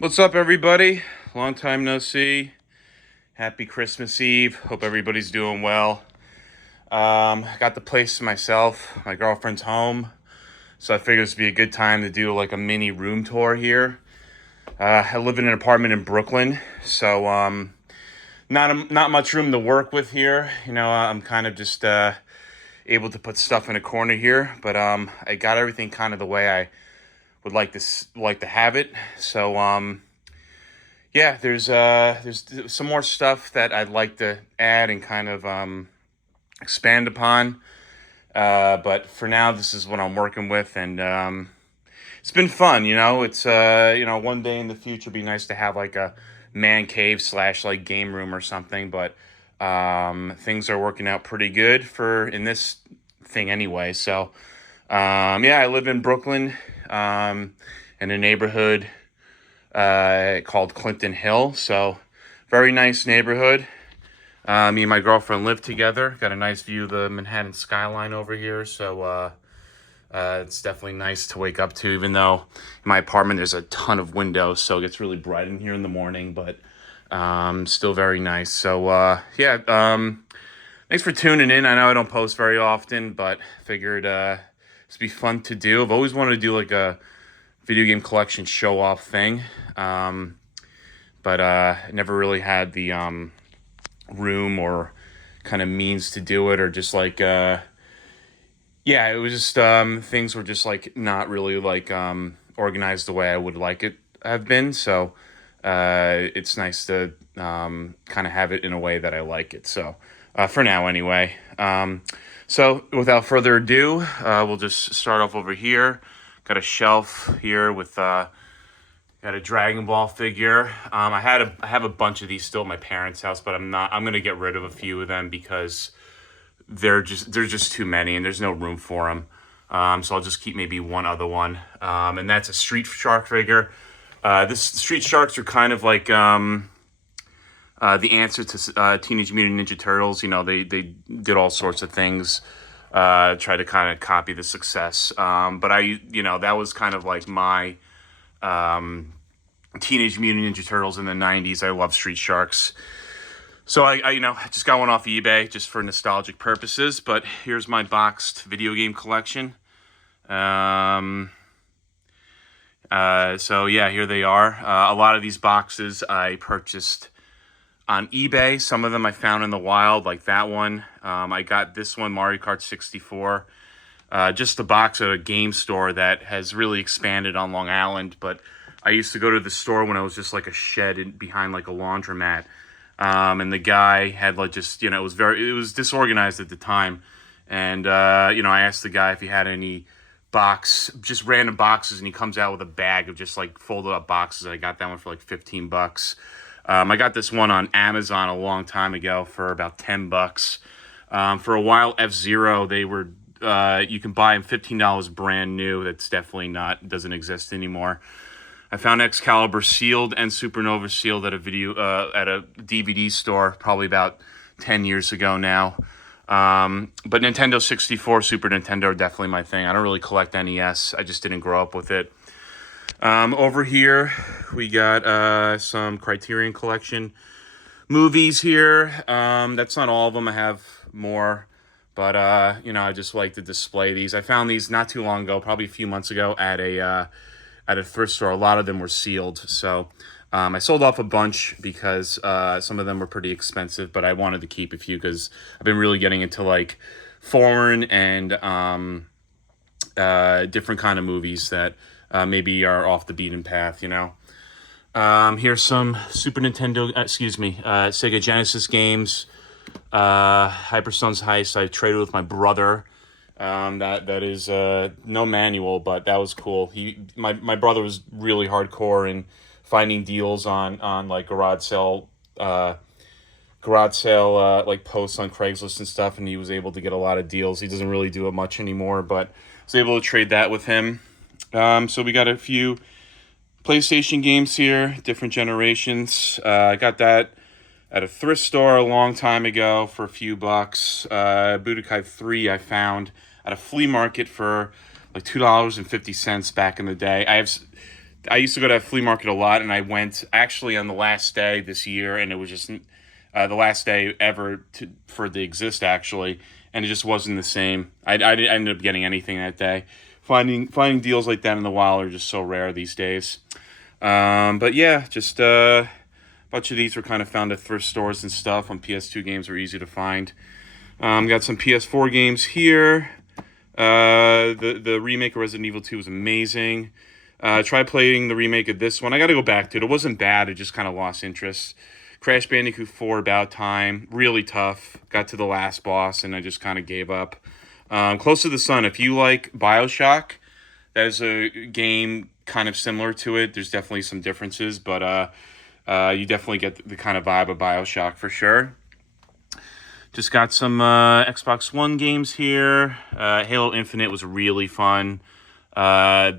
What's up, everybody? Long time no see. Happy Christmas Eve. Hope everybody's doing well. I got the place to myself. My girlfriend's home, so I figured this would be a good time to do like a mini room tour here. I live in an apartment in Brooklyn, so not much room to work with here. I'm kind of just able to put stuff in a corner here, but I got everything kind of the way I would like to have it. So yeah, there's some more stuff that I'd like to add and kind of expand upon. But for now, this is what I'm working with, and it's been fun. It's one day in the future, be nice to have like a man cave slash like game room or something. But things are working out pretty good for in this thing anyway. So yeah, I live in Brooklyn, in a neighborhood called Clinton Hill. So very nice neighborhood. Me and my girlfriend live together. Got a nice view of the Manhattan skyline over here. So it's definitely nice to wake up to, even though in my apartment there's a ton of windows. So it gets really bright in here in the morning, but still very nice. So yeah, thanks for tuning in. I know I don't post very often, but figured this would be fun to do. I've always wanted to do like a video game collection show off thing, but never really had the room or kind of means to do it, or just like yeah, it was just things were just like not really like organized the way I would like it have been. So it's nice to kind of have it in a way that I like it. So for now anyway. So without further ado, we'll just start off over here. Got a shelf here with got a Dragon Ball figure. I have a bunch of these still at my parents' house, but I'm gonna get rid of a few of them because there's just too many and there's no room for them. So I'll just keep maybe one other one, and that's a Street Shark figure. This Street Sharks are kind of like the answer to Teenage Mutant Ninja Turtles. They did all sorts of things. Try to kind of copy the success. But that was kind of like my Teenage Mutant Ninja Turtles in the 90s. I love Street Sharks. So I just got one off eBay just for nostalgic purposes. But here's my boxed video game collection. So yeah, here they are. A lot of these boxes I purchased on eBay. Some of them I found in the wild, like that one. I got this one, Mario Kart 64. Just a box at a game store that has really expanded on Long Island. But I used to go to the store when it was just like a shed behind like a laundromat. And the guy had like just, it was disorganized at the time. And, I asked the guy if he had any just random boxes, and he comes out with a bag of just like folded up boxes. I got that one for like $15. I got this one on Amazon a long time ago for about $10. For a while, F-Zero, they were you can buy them $15 brand new. That's definitely doesn't exist anymore. I found Excalibur sealed and Supernova sealed at a DVD store probably about 10 years ago now. But Nintendo 64, Super Nintendo are definitely my thing. I don't really collect NES. I just didn't grow up with it. Over here, we got some Criterion Collection movies here. That's not all of them. I have more. But, I just like to display these. I found these not too long ago, probably a few months ago, at a thrift store. A lot of them were sealed. So I sold off a bunch because some of them were pretty expensive. But I wanted to keep a few because I've been really getting into, like, foreign and different kind of movies that maybe are off the beaten path, Here's some Super Nintendo, Sega Genesis games. Hyperstone's Heist, I traded with my brother. That is no manual, but that was cool. My brother was really hardcore in finding deals on like garage sale like posts on Craigslist and stuff, and he was able to get a lot of deals. He doesn't really do it much anymore, but I was able to trade that with him. So we got a few PlayStation games here, different generations. I got that at a thrift store a long time ago for a few bucks. Budokai 3 I found at a flea market for like $2.50 back in the day. I have I used to go to that flea market a lot, and I went actually on the last day this year, and it was just the last day ever for the Exist, actually, and it just wasn't the same. I didn't end up getting anything that day. Finding deals like that in the wild are just so rare these days. But yeah, just a bunch of these were kind of found at thrift stores and stuff. When PS2 games were easy to find. Got some PS4 games here. The remake of Resident Evil 2 was amazing. Tried playing the remake of this one. I got to go back to it. It wasn't bad. It just kind of lost interest. Crash Bandicoot 4, about time. Really tough. Got to the last boss, and I just kind of gave up. Close to the Sun. If you like BioShock, that is a game kind of similar to it. There's definitely some differences, but you definitely get the kind of vibe of BioShock for sure. Just got some Xbox One games here. Halo Infinite was really fun. I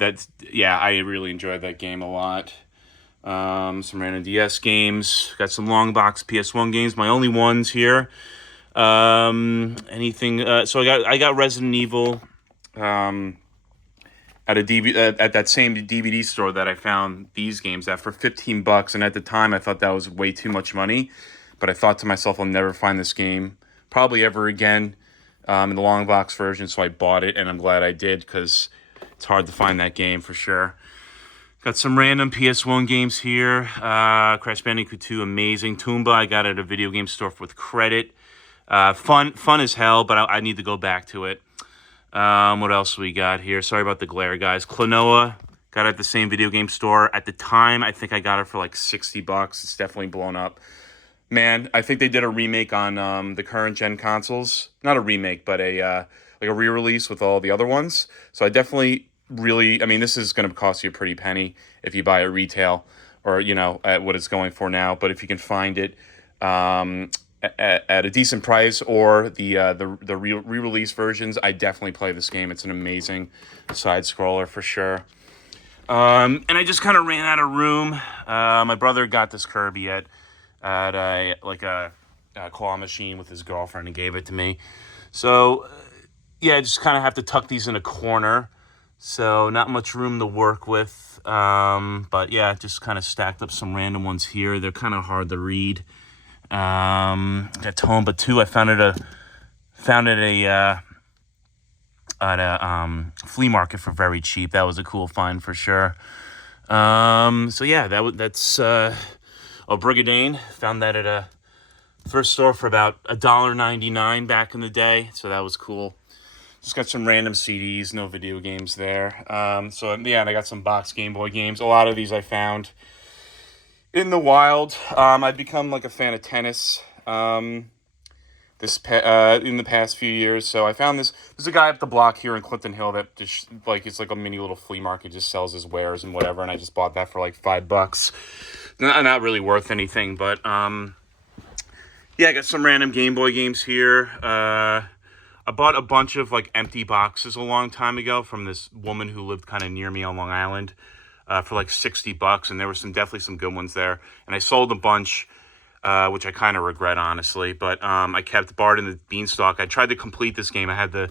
really enjoyed that game a lot. Some random DS games. Got some long box PS1 games. My only ones here. Anything? So I got Resident Evil. At at that same DVD store that I found these games at for $15, and at the time I thought that was way too much money. But I thought to myself, I'll never find this game probably ever again in the long box version, so I bought it, and I'm glad I did, because it's hard to find that game for sure. Got some random PS1 games here. Crash Bandicoot 2, amazing. Toomba, I got at a video game store with credit. Fun as hell, but I need to go back to it. What else we got here? Sorry about the glare, guys. Klonoa, got it at the same video game store. At the time, I think I got it for like $60. It's definitely blown up. Man, I think they did a remake on the current gen consoles. Not a remake, but a re-release with all the other ones. So I definitely this is going to cost you a pretty penny if you buy it retail, or, at what it's going for now. But if you can find it at a decent price, or the re-release versions, I definitely play this game. It's an amazing side-scroller for sure. And I just kind of ran out of room. My brother got this Kirby at a claw machine with his girlfriend and gave it to me. So, I just kind of have to tuck these in a corner. So not much room to work with. But yeah, just kind of stacked up some random ones here. They're kind of hard to read. Got Tomba 2. I found it at a flea market for very cheap. That was a cool find for sure. So yeah, that's Brigadane. Found that at a thrift store for about $1.99 back in the day. So that was cool. Just got some random CDs, no video games there. And I got some box Game Boy games. A lot of these I found in the wild. I've become like a fan of tennis in the past few years. So I found this. There's a guy up the block here in Clifton Hill that just it's like a mini little flea market, just sells his wares and whatever. And I just bought that for like $5. Not really worth anything, but I got some random Game Boy games here. I bought a bunch of empty boxes a long time ago from this woman who lived kind of near me on Long Island for like $60, and there were definitely some good ones there. And I sold a bunch, which I kind of regret, honestly. But I kept Bart and the Beanstalk. I tried to complete this game. I had the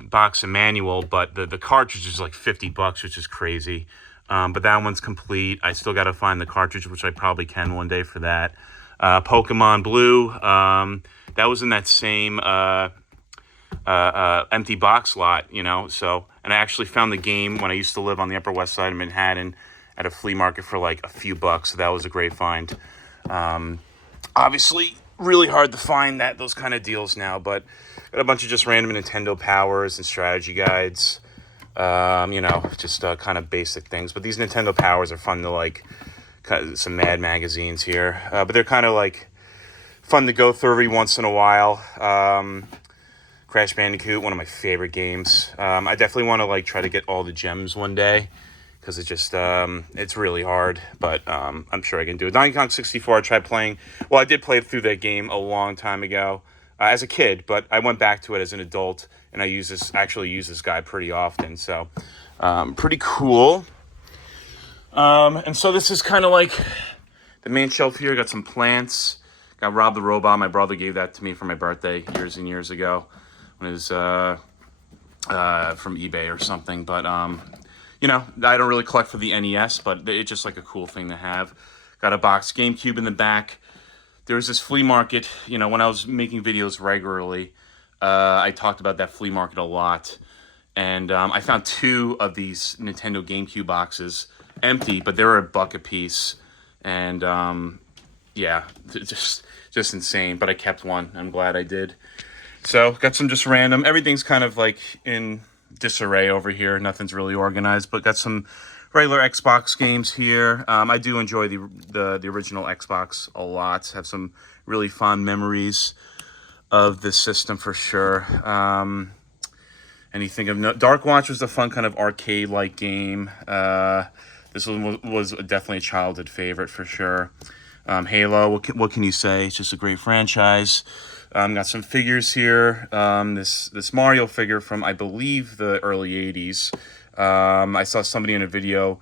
box and manual, but the cartridge is like $50, which is crazy. But that one's complete. I still got to find the cartridge, which I probably can one day for that. Pokemon Blue, that was in that same empty box lot, so, and I actually found the game when I used to live on the Upper West Side of Manhattan at a flea market for like a few bucks, so that was a great find. Obviously, really hard to find those kind of deals now, but got a bunch of just random Nintendo powers and strategy guides, just kind of basic things, but these Nintendo powers are fun to some Mad magazines here, but they're kind of fun to go through every once in a while. Crash Bandicoot, one of my favorite games. I definitely want to try to get all the gems one day, because it's really hard, but I'm sure I can do it. Donkey Kong 64, I tried playing. Well, I did play through that game a long time ago as a kid, but I went back to it as an adult, and I use this guy pretty often, so pretty cool. And so this is kind of the main shelf here. Got some plants. Got Rob the Robot. My brother gave that to me for my birthday years and years ago when it was from eBay or something. But you know, I don't really collect for the NES, but it's just like a cool thing to have. Got a box GameCube in the back. There was this flea market, you know, when I was making videos regularly, I talked about that flea market a lot. And I found 2 of these Nintendo GameCube boxes empty, but they were $1 a piece. And yeah, just insane. But I kept one. I'm glad I did. So got some just random. Everything's kind of like in disarray over here. Nothing's really organized, but got some regular Xbox games here. I do enjoy the original Xbox a lot. Have some really fond memories of this system for sure. Anything of Dark Watch was a fun kind of arcade-like game. This one was definitely a childhood favorite for sure. Halo, what can you say? It's just a great franchise. Got some figures here. This Mario figure from, I believe, the early 80s. I saw somebody in a video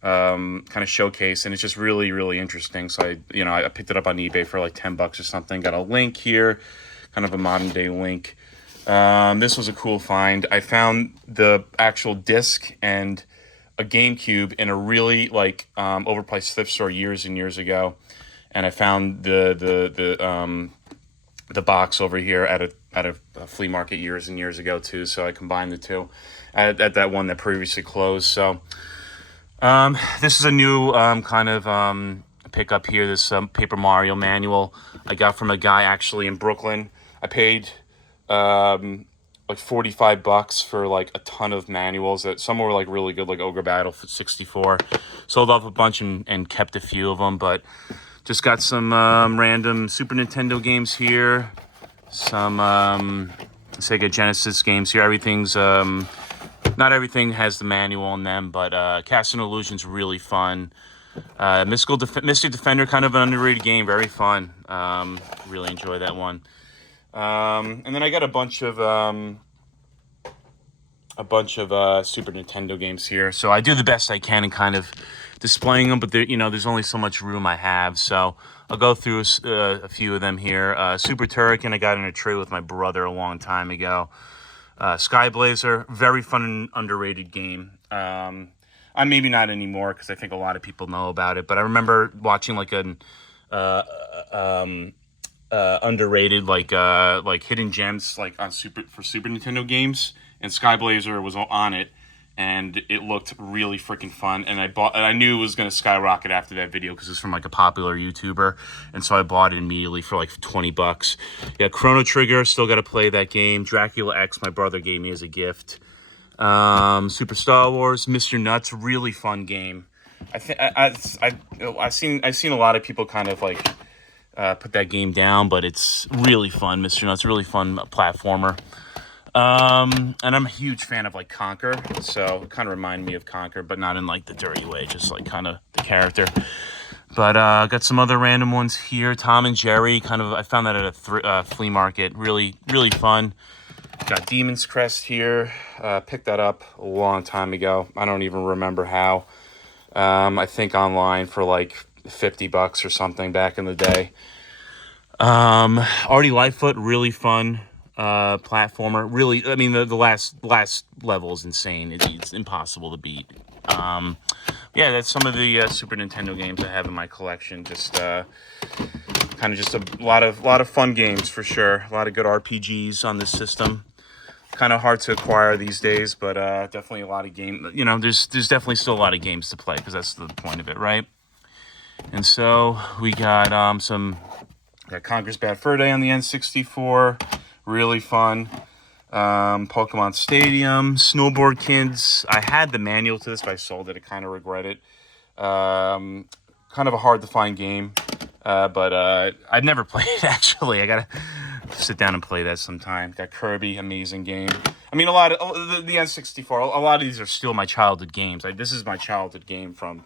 kind of showcase, and it's just really, really interesting. So I picked it up on eBay for like $10 or something. Got a Link here, kind of a modern day Link. This was a cool find. I found the actual disc and a GameCube in a really like overpriced thrift store years and years ago, and I found the box over here at a flea market years and years ago too. So I combined the two at that one that previously closed. So this is a new kind of pickup here. This Paper Mario manual I got from a guy actually in Brooklyn. I paid like $45 for like a ton of manuals. That some were like really good, like Ogre Battle for 64. Sold off a bunch and kept a few of them, but just got some random Super Nintendo games here, some Sega Genesis games here. Everything's not everything has the manual on them, but Cast and Illusion's really fun. Mystic Defender, kind of an underrated game, very fun. Really enjoy that one. And then I got a bunch of Super Nintendo games here. So I do the best I can in kind of displaying them, but there's only so much room I have. So I'll go through a few of them here. Super Turrican, I got in a trade with my brother a long time ago. Sky Blazer, very fun and underrated game. I'm maybe not anymore because I think a lot of people know about it, but I remember watching like an underrated like hidden gems like on Super Nintendo games, and Sky Blazer was on it, and it looked really freaking fun. And I knew it was going to skyrocket after that video because it's from like a popular YouTuber, and so I bought it immediately for like $20. Yeah, Chrono Trigger, still got to play that game. Dracula X, my brother gave me as a gift. Super Star Wars, Mr. Nuts, really fun game. I've seen a lot of people kind of like put that game down, but it's really fun. Mr. Nuts, really fun platformer. And I'm a huge fan of like Conker, so it kind of reminded me of Conker, but not in like the dirty way, just like kind of the character. But got some other random ones here. Tom and Jerry, kind of, I found that at a flea market. Really, really fun. Got Demon's Crest here. Picked that up a long time ago. I don't even remember how. I think online for like $50 or something back in the day. Artie Lightfoot, really fun platformer. Really, I mean, the last level is insane. It's impossible to beat. Yeah, that's some of the Super Nintendo games I have in my collection. Just kind of just a lot of fun games for sure. A lot of good RPGs on this system. Kind of hard to acquire these days, but definitely a lot of games. You know, there's definitely still a lot of games to play because that's the point of it, right? And so we got got Conker's Bad Fur Day on the N64, really fun. Pokemon Stadium, Snowboard Kids. I had the manual to this, but I sold it. I kind of regret it. Kind of a hard to find game, but I've never played it actually. I gotta sit down and play that sometime. Got Kirby, amazing game. I mean, a lot of the N64. A lot of these are still my childhood games. This is my childhood game from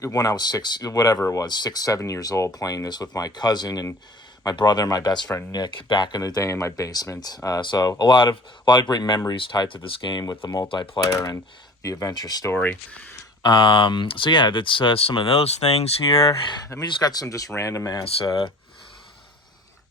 when I was 7 years old, playing this with my cousin and my brother and my best friend Nick back in the day in my basement. So a lot of great memories tied to this game with the multiplayer and the adventure story. So yeah, that's some of those things here. Then we just got some just random ass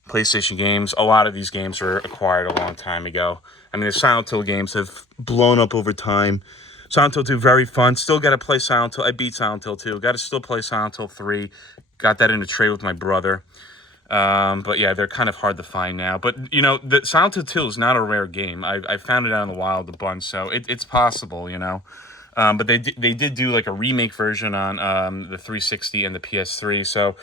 PlayStation games. A lot of these games were acquired a long time ago. I mean, the Silent Hill games have blown up over time. Silent Hill 2, very fun. Still got to play Silent Hill. I beat Silent Hill 2. Got to still play Silent Hill 3. Got that in a trade with my brother. But yeah, they're kind of hard to find now. But, you know, the Silent Hill 2 is not a rare game. I found it out in the wild a bunch, so it's possible, you know. But they did do like a remake version on the 360 and the PS3, so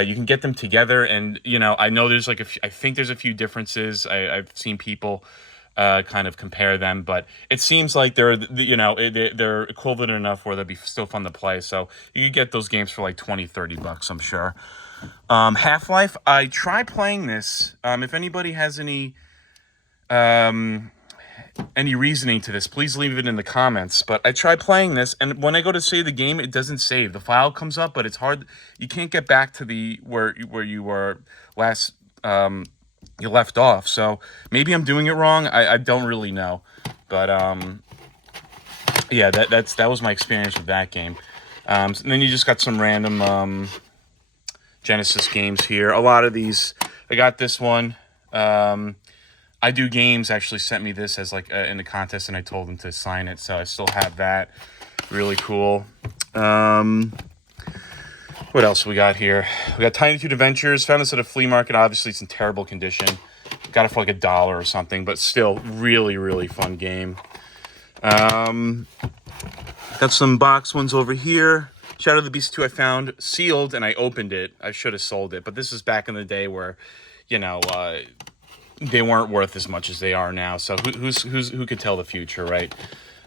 you can get them together. And, you know, I know there's like I think there's a few differences. I've seen people kind of compare them, but it seems like they're, you know, they're equivalent enough where they'll be still fun to play. So you can get those games for like $20-$30, I'm sure. Half-Life, I tried playing this. If anybody has any reasoning to this, please leave it in the comments. But I tried playing this, and when I go to save the game, it doesn't save. The file comes up, but it's hard. You can't get back to the where you were last. You left off. So maybe I'm doing it wrong. I don't really know. But yeah, that was my experience with that game. And then you just got some random Genesis games here. A lot of these. I got this one. I Do Games actually sent me this as like in the contest, and I told them to sign it, so I still have that. Really cool. What else we got here? We got Tiny Toon Adventures. Found this at a flea market. Obviously, it's in terrible condition. Got it for like $1 or something, but still, really, really fun game. Got some box ones over here. Shadow of the Beast 2 I found sealed, and I opened it. I should have sold it, but this is back in the day where, you know, they weren't worth as much as they are now. So who could tell the future, right?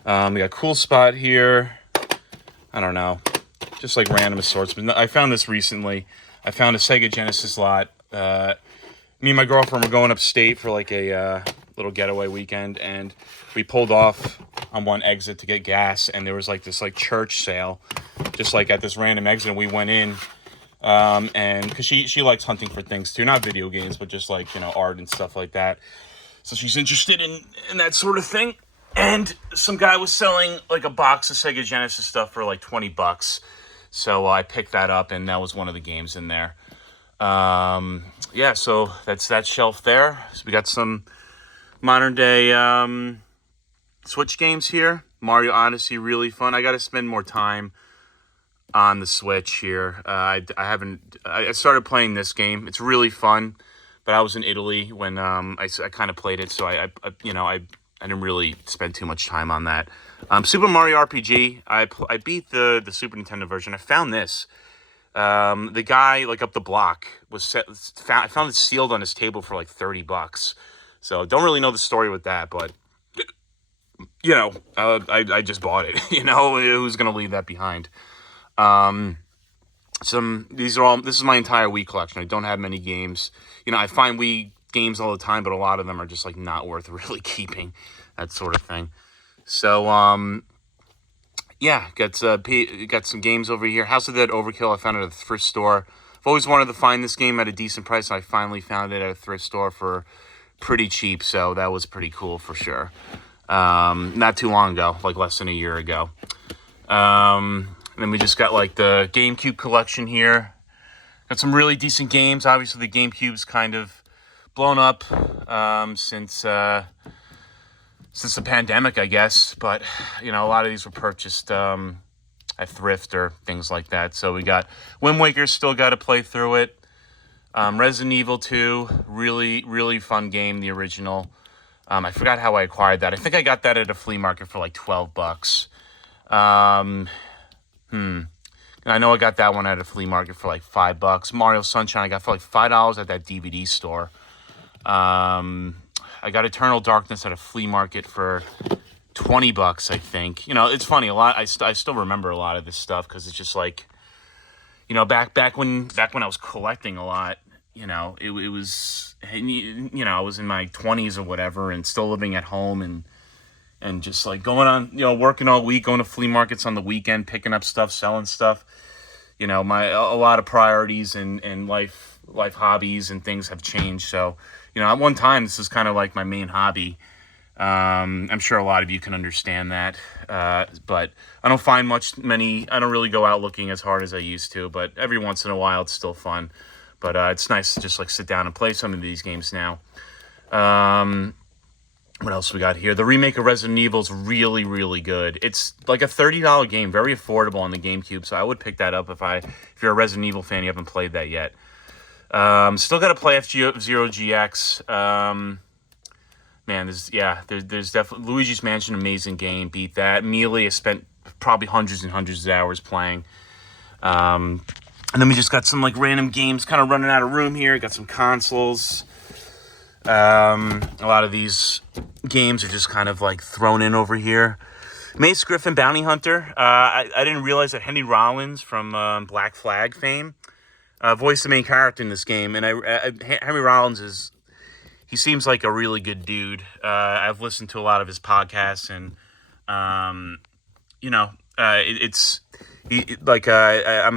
We got Cool Spot here. I don't know, just like random assortments. But I found this recently. I found a Sega Genesis lot. Me and my girlfriend were going upstate for like a little getaway weekend, and we pulled off on one exit to get gas, and there was like this like church sale, just like at this random exit. And we went in. And because she likes hunting for things too, not video games, but just like, you know, art and stuff like that. So she's interested in that sort of thing. And some guy was selling like a box of Sega Genesis stuff for like $20. So I picked that up, and that was one of the games in there. Yeah, so that's that shelf there. So we got some modern day Switch games here. Mario Odyssey, really fun. I got to spend more time on the Switch here. I started playing this game. It's really fun, but I was in Italy when I kind of played it, so I didn't really spend too much time on that. Super Mario RPG. I beat the Super Nintendo version. I found this. The guy like up the block I found it sealed on his table for like $30. So don't really know the story with that, but you know, I just bought it. You know, who's gonna leave that behind? This is my entire Wii collection. I don't have many games. You know, I find Wii games all the time, but a lot of them are just like not worth really keeping, that sort of thing. So, yeah, got some games over here. House of the Dead Overkill, I found it at the thrift store. I've always wanted to find this game at a decent price, and I finally found it at a thrift store for pretty cheap, so that was pretty cool for sure. Not too long ago, like less than a year ago. And then we just got like the GameCube collection here. Got some really decent games. Obviously, the GameCube's kind of blown up since the pandemic, I guess. But, you know, a lot of these were purchased at thrift or things like that. So we got Wind Waker, still got to play through it. Resident Evil 2, really, really fun game, the original. I forgot how I acquired that. I think I got that at a flea market for like $12. I know I got that one at a flea market for like $5. Mario Sunshine I got for like $5 at that DVD store. I got Eternal Darkness at a flea market for $20, I think. You know, it's funny, I still remember a lot of this stuff because it's just like, you know, back when I was collecting a lot, you know, it was, you know, I was in my 20s or whatever and still living at home and just like going on, you know, working all week, going to flea markets on the weekend, picking up stuff, selling stuff. You know, a lot of priorities and life hobbies and things have changed. So, you know, at one time, this is kind of like my main hobby. I'm sure a lot of you can understand that. But I don't find I don't really go out looking as hard as I used to, but every once in a while, it's still fun. But it's nice to just like sit down and play some of these games now. What else we got here? The remake of Resident Evil is really, really good. It's like a $30 game, very affordable on the GameCube, so I would pick that up if you're a Resident Evil fan, you haven't played that yet. Still got to play F-Zero GX. Man, there's definitely Luigi's Mansion, amazing game. Beat that. Melee, I spent probably hundreds and hundreds of hours playing. And then we just got some like random games kind of running out of room here. Got some consoles. A lot of these games are just kind of like thrown in over here. Mace Griffin Bounty Hunter. I didn't realize that Henry Rollins from Black Flag fame voiced the main character in this game. And Henry Rollins he seems like a really good dude. I've listened to a lot of his podcasts, and I'm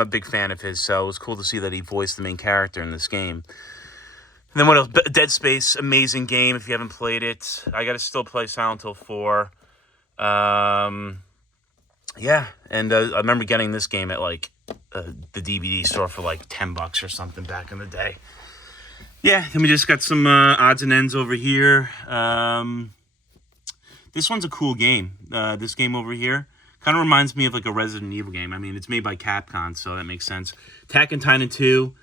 a big fan of his, so it was cool to see that he voiced the main character in this game. And then what else? Dead Space, amazing game if you haven't played it. I got to still play Silent Hill 4. And I remember getting this game at like the DVD store for like $10 or something back in the day. Yeah, then we just got some odds and ends over here. This one's a cool game. This game over here kind of reminds me of like a Resident Evil game. I mean, it's made by Capcom, so that makes sense. Attack on Titan 2.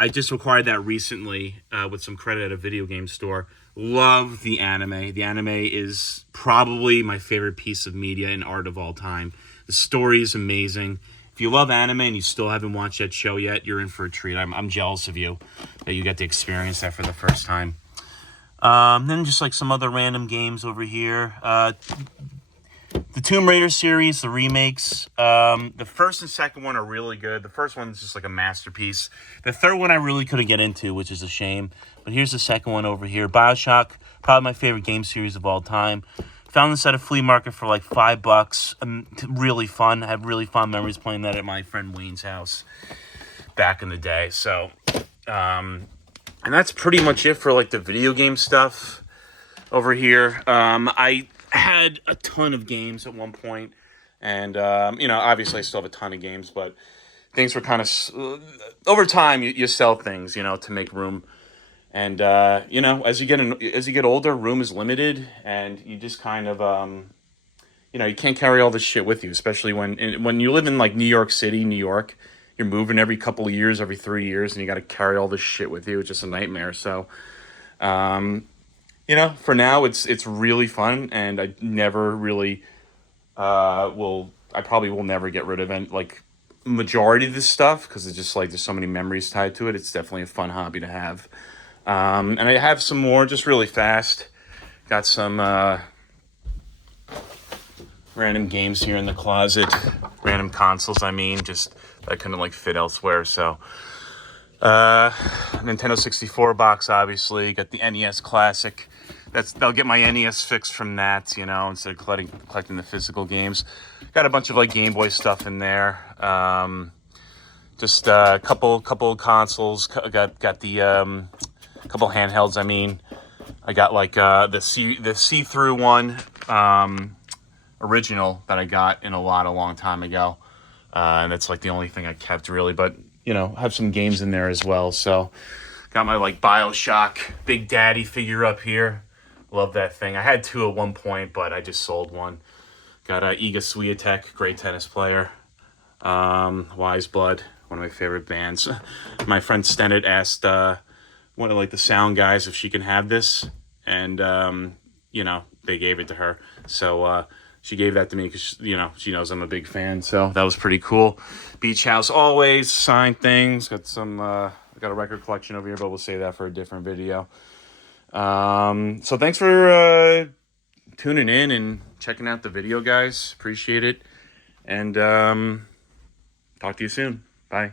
I just acquired that recently with some credit at a video game store. Love the anime. The anime is probably my favorite piece of media and art of all time. The story is amazing. If you love anime and you still haven't watched that show yet, you're in for a treat. I'm jealous of you that you get to experience that for the first time. Then just like some other random games over here. The Tomb Raider series, the remakes, the first and second one are really good. The first one is just like a masterpiece. The third one I really couldn't get into, which is a shame. But here's the second one over here. BioShock, probably my favorite game series of all time. Found this at a flea market for like $5. Really fun. I had really fun memories playing that at my friend Wayne's house back in the day. So, and that's pretty much it for like the video game stuff over here. I had a ton of games at one point, and obviously I still have a ton of games, but things were kind of over time you sell things to make room, and as you get older, room is limited, and you just kind of you can't carry all this shit with you, especially when you live in like New York City, New York. You're moving every couple of years, every 3 years, and you got to carry all this shit with you. It's just a nightmare. So for now, it's really fun, and I never really I probably will never get rid of it, like majority of this stuff, because it's just like there's so many memories tied to it. It's definitely a fun hobby to have. And I have some more, just really fast. Got some random games here in the closet, random consoles. Just that couldn't like fit elsewhere. So. Nintendo 64 box, obviously. Got the NES Classic. They'll get my NES fix from that, instead of collecting the physical games. Got a bunch of like Game Boy stuff in there. Just a couple consoles. Got the couple handhelds. I got like the see-through one, original that I got in a long time ago, and that's like the only thing I kept really, but. Have some games in there as well. So, got my like BioShock Big Daddy figure up here. Love that thing. I had two at one point, but I just sold one. Got Iga Swiatek, great tennis player. Wise Blood, one of my favorite bands. My friend Stennett asked one of like the sound guys if she can have this, and they gave it to her. So she gave that to me because she knows I'm a big fan. So that was pretty cool. Beach House always, signed things. Got some got a record collection over here, but we'll save that for a different video. So thanks for tuning in and checking out the video, guys. Appreciate it. And talk to you soon. Bye.